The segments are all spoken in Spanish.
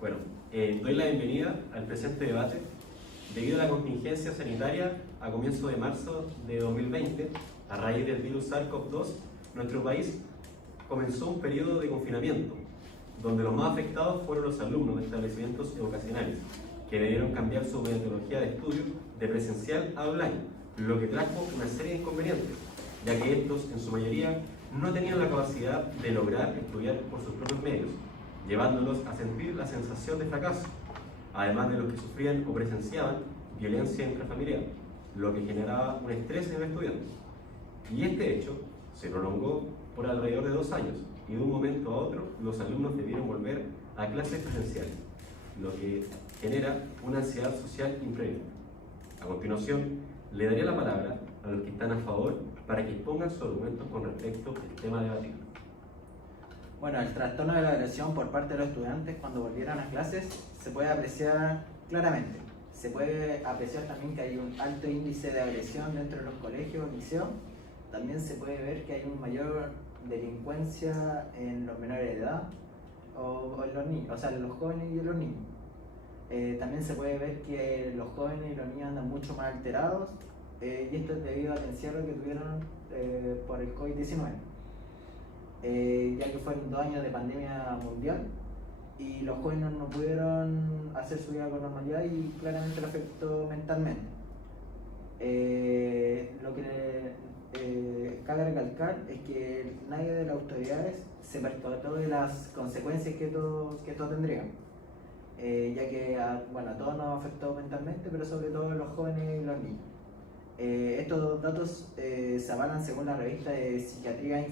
Bueno, doy la bienvenida al presente debate. Debido a la contingencia sanitaria, a comienzos de marzo de 2020, a raíz del virus SARS-CoV-2, nuestro país comenzó un periodo de confinamiento, donde los más afectados fueron los alumnos de establecimientos educacionales, que debieron cambiar su metodología de estudio de presencial a online, lo que trajo una serie de inconvenientes, ya que estos, en su mayoría, no tenían la capacidad de lograr estudiar por sus propios medios, llevándolos a sentir la sensación de fracaso, además de los que sufrían o presenciaban violencia intrafamiliar, lo que generaba un estrés en el estudiante. Y este hecho se prolongó por alrededor de 2 años, y de un momento a otro los alumnos debieron volver a clases presenciales, lo que genera una ansiedad social imprevista. A continuación, le daré la palabra a los que están a favor para que expongan sus argumentos con respecto al tema debatido. Bueno, el trastorno de la agresión por parte de los estudiantes cuando volvieron a clases se puede apreciar claramente. Se puede apreciar también que hay un alto índice de agresión dentro de los colegios o liceos. También se puede ver que hay una mayor delincuencia en los menores de edad o en los niños, o sea, en los jóvenes y en los niños. También se puede ver que los jóvenes y los niños andan mucho más alterados, y esto es debido al encierro que tuvieron por el COVID-19. Ya que fueron 2 años de pandemia mundial y los jóvenes no pudieron hacer su vida con normalidad y claramente lo afectó mentalmente. Lo que cabe recalcar es que nadie de las autoridades se percató de las consecuencias que esto tendría, ya que a todos nos afectó mentalmente, pero sobre todo a los jóvenes y los niños. Estos datos se avalan según la revista de Psiquiatría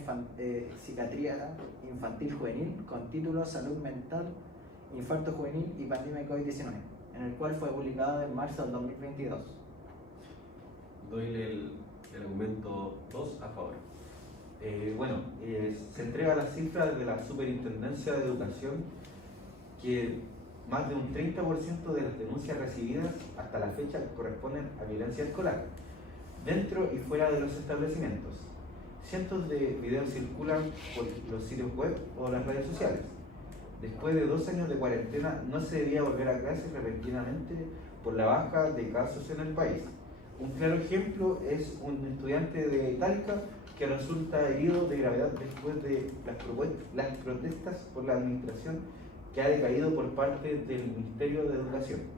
Infantil Juvenil con título Salud Mental, Infarto Juvenil y Pandemia de COVID-19, en el cual fue publicado en marzo del 2022. Doy el argumento 2 a favor. Se entrega la cifra de la Superintendencia de Educación que más de un 30% de las denuncias recibidas hasta la fecha corresponden a violencia escolar, dentro y fuera de los establecimientos. Cientos de videos circulan por los sitios web o las redes sociales. Después de 2 años de cuarentena, no se debía volver a clases repentinamente por la baja de casos en el país. Un claro ejemplo es un estudiante de Talca que resulta herido de gravedad después de las protestas por la administración que ha decaído por parte del Ministerio de Educación.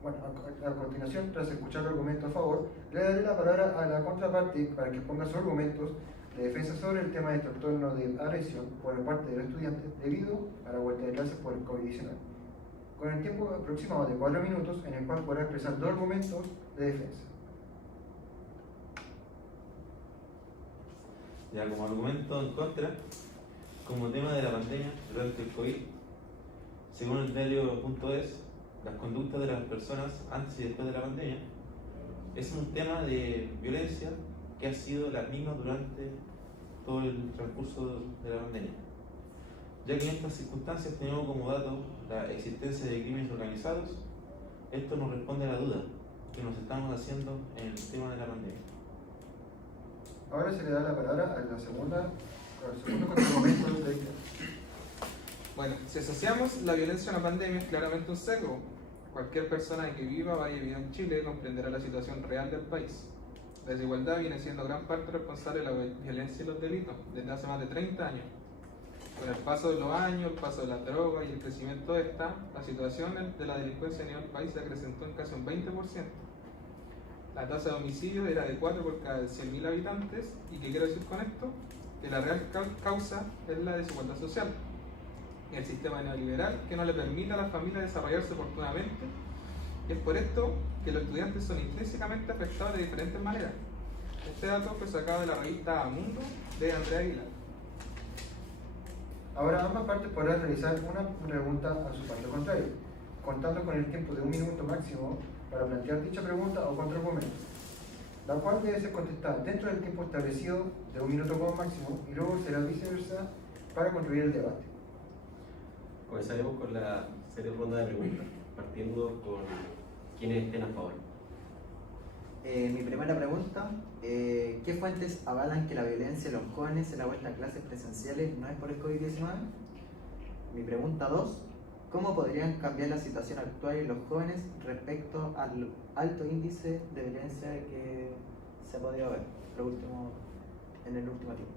Bueno, a continuación, tras escuchar el argumento a favor, le daré la palabra a la contraparte para que ponga sus argumentos de defensa sobre el tema de trastorno de agresión por parte de los estudiantes debido a la vuelta de clases por el COVID-19, con el tiempo aproximado de 4 minutos en el cual podrá expresar 2 argumentos de defensa. Ya como argumento en contra, como tema de la pandemia durante el COVID, según el diario.es, las conductas de las personas antes y después de la pandemia es un tema de violencia que ha sido la misma durante todo el transcurso de la pandemia, ya que en estas circunstancias tenemos como dato la existencia de crímenes organizados. Esto nos responde a la duda que nos estamos haciendo en el tema de la pandemia. Ahora se le da la palabra al segundo contraargumento de Víctor. Bueno, si asociamos la violencia a una pandemia, es claramente un sesgo. Cualquier persona que viva, vaya y viva en Chile comprenderá la situación real del país. La desigualdad viene siendo gran parte responsable de la violencia y los delitos desde hace más de 30 años. Con el paso de los años, el paso de la droga y el crecimiento de esta, la situación de la delincuencia a nivel país se acrecentó en casi un 20%. La tasa de homicidios era de 4 por cada 100.000 habitantes. ¿Y qué quiero decir con esto? Que la real causa es la desigualdad social. El sistema neoliberal que no le permite a las familias desarrollarse oportunamente, y es por esto que los estudiantes son intrínsecamente afectados de diferentes maneras. Este dato fue sacado de la revista Mundo de Andrea Aguilar. Ahora ambas partes podrán realizar una pregunta a su parte contraria, contando con el tiempo de 1 minuto máximo para plantear dicha pregunta o contraargumento, la cual debe ser contestada dentro del tiempo establecido de 1 minuto como máximo y luego será viceversa para concluir el debate. Comenzaremos con la serie ronda de preguntas, partiendo con quienes estén a favor. Mi primera pregunta, ¿qué fuentes avalan que la violencia de los jóvenes en la vuelta a clases presenciales no es por el COVID-19? Mi pregunta 2, ¿cómo podrían cambiar la situación actual en los jóvenes respecto al alto índice de violencia que se ha podido ver en el último tiempo?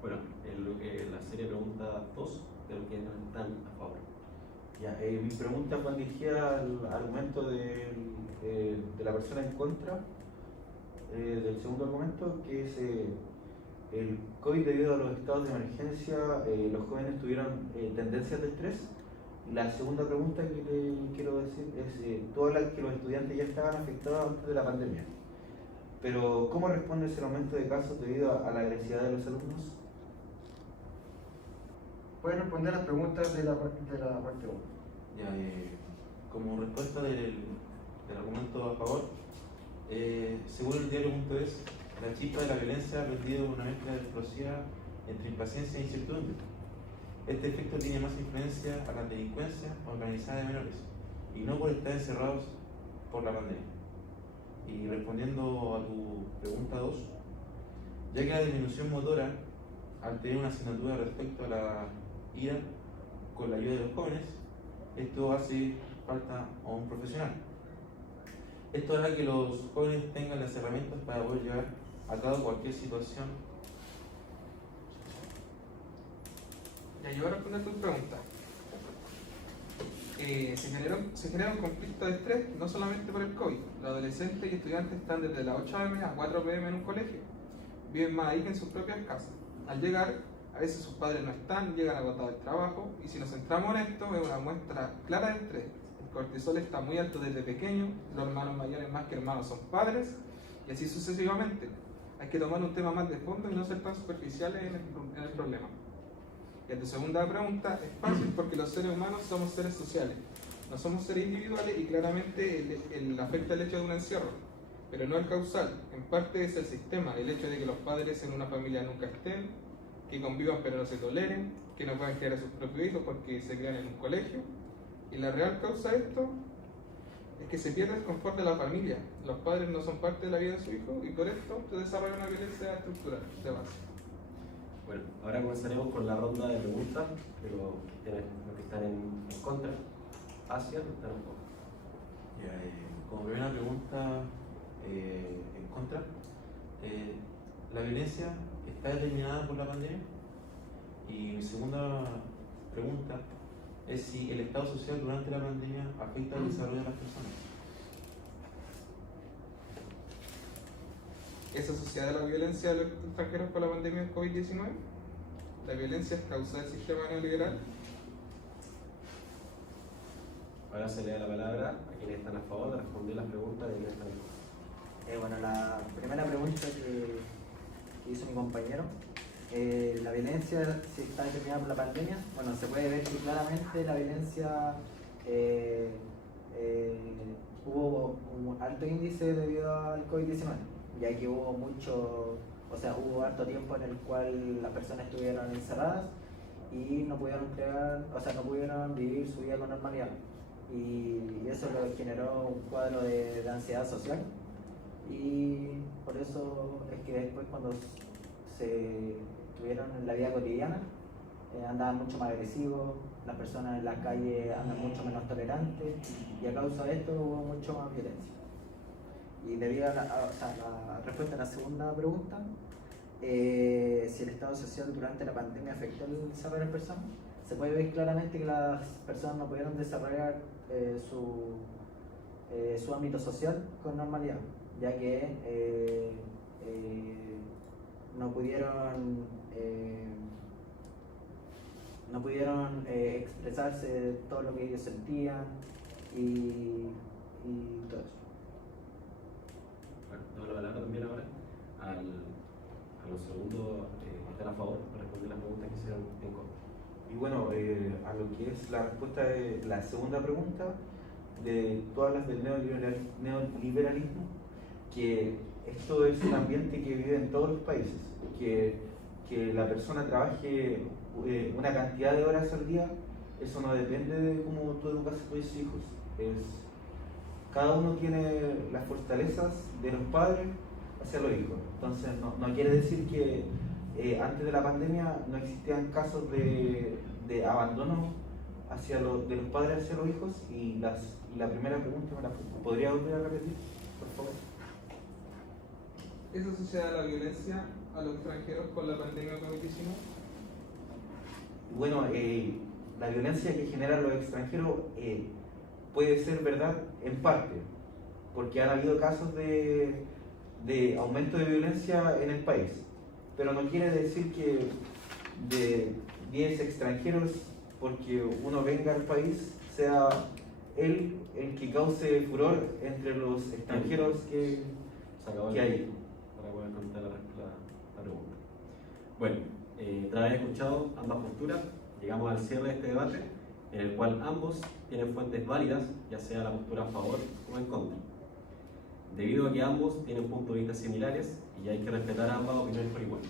Bueno, en lo que la serie pregunta 2 de lo que están a favor. Ya, mi pregunta va dirigida al argumento de la persona en contra del segundo argumento, que es el COVID debido a los estados de emergencia, los jóvenes tuvieron tendencias de estrés. La segunda pregunta que le quiero decir es, tú hablas que los estudiantes ya estaban afectados antes de la pandemia, pero ¿cómo responde ese aumento de casos debido a la agresividad de los alumnos? Pueden responder las preguntas de la parte 1. Ya, como respuesta del argumento a favor, según el diario.es, la chispa de la violencia ha rendido una mezcla explosiva entre impaciencia e incertidumbre. Este efecto tiene más influencia a la delincuencia organizada de menores y no por estar encerrados por la pandemia. Y respondiendo a tu pregunta 2, ya que la disminución motora, al tener una asignatura respecto a la ira con la ayuda de los jóvenes, esto hace falta a un profesional. Esto hará que los jóvenes tengan las herramientas para poder llevar a cabo cualquier situación. Ya, yo voy a responder tu pregunta. Se genera un conflicto de estrés no solamente por el COVID. Los adolescentes y estudiantes están desde las 8 am a 4 pm en un colegio. Viven más ahí que en sus propias casas. Al llegar, a veces sus padres no están, llegan agotados del trabajo, y si nos centramos en esto, es una muestra clara de estrés. El cortisol está muy alto desde pequeño, los hermanos mayores más que hermanos son padres, y así sucesivamente. Hay que tomar un tema más de fondo y no ser tan superficiales en el problema. Y a tu segunda pregunta, es fácil porque los seres humanos somos seres sociales, no somos seres individuales, y claramente afecta el hecho de un encierro, pero no el causal. En parte es el sistema, el hecho de que los padres en una familia nunca estén, que convivan pero no se toleren, que no puedan criar a sus propios hijos porque se crían en un colegio. Y la real causa de esto es que se pierde el confort de la familia. Los padres no son parte de la vida de su hijo y por esto se desarrolla una violencia estructural de base. Bueno, ahora comenzaremos con la ronda de preguntas, pero los que están en contra, hacia los que están a favor. Ya, como primera pregunta en contra, ¿la violencia está determinada por la pandemia? Y mi segunda pregunta es si el estado social durante la pandemia afecta al desarrollo de las personas. ¿Es asociada la violencia de los extranjeros con la pandemia del COVID-19? ¿La violencia es causa del sistema neoliberal? Ahora se le da la palabra a quienes están a favor de responder las preguntas de quienes están en contra. Bueno, la primera pregunta que hizo mi compañero, la violencia, si está determinada por la pandemia, bueno, se puede ver que claramente la violencia hubo un alto índice debido al COVID-19, ya que hubo harto tiempo en el cual las personas estuvieron encerradas y no pudieron vivir su vida con normalidad. Y eso lo generó un cuadro de ansiedad social, y por eso es que después, cuando se tuvieron en la vida cotidiana, andaban mucho más agresivos, las personas en la calle andan mucho menos tolerantes, y a causa de esto hubo mucho más violencia. Y debido a la respuesta a la segunda pregunta, si el estado social durante la pandemia afectó el desarrollo de las personas, se puede ver claramente que las personas no pudieron desarrollar su ámbito social con normalidad, ya que no pudieron expresarse todo lo que ellos sentían y todo eso. Bueno, doy la palabra también ahora a los segundos que están a favor para responder las preguntas que hicieron en contra. Y bueno, a lo que es la respuesta de la segunda pregunta, de todas las del neoliberalismo, que esto es un ambiente que vive en todos los países, que la persona trabaje una cantidad de horas al día, eso no depende de cómo tú educas a tus hijos. Cada uno tiene las fortalezas de los padres hacia los hijos. Entonces no quiere decir que antes de la pandemia no existían casos de abandono de los padres hacia los hijos, y la primera pregunta me la podría volver a repetir, por favor. ¿Es asociada la violencia a los extranjeros con la pandemia COVID-19? Bueno, la violencia que generan los extranjeros puede ser verdad en parte, porque han habido casos de aumento de violencia en el país, pero no quiere decir que de 10 extranjeros, porque uno venga al país, sea él el que cause furor entre los extranjeros que hay. Para poder contestar la pregunta. Bueno, tras haber escuchado ambas posturas, llegamos al cierre de este debate, en el cual ambos tienen fuentes válidas, ya sea la postura a favor o en contra. Debido a que ambos tienen puntos de vista similares y hay que respetar ambas opiniones por igual.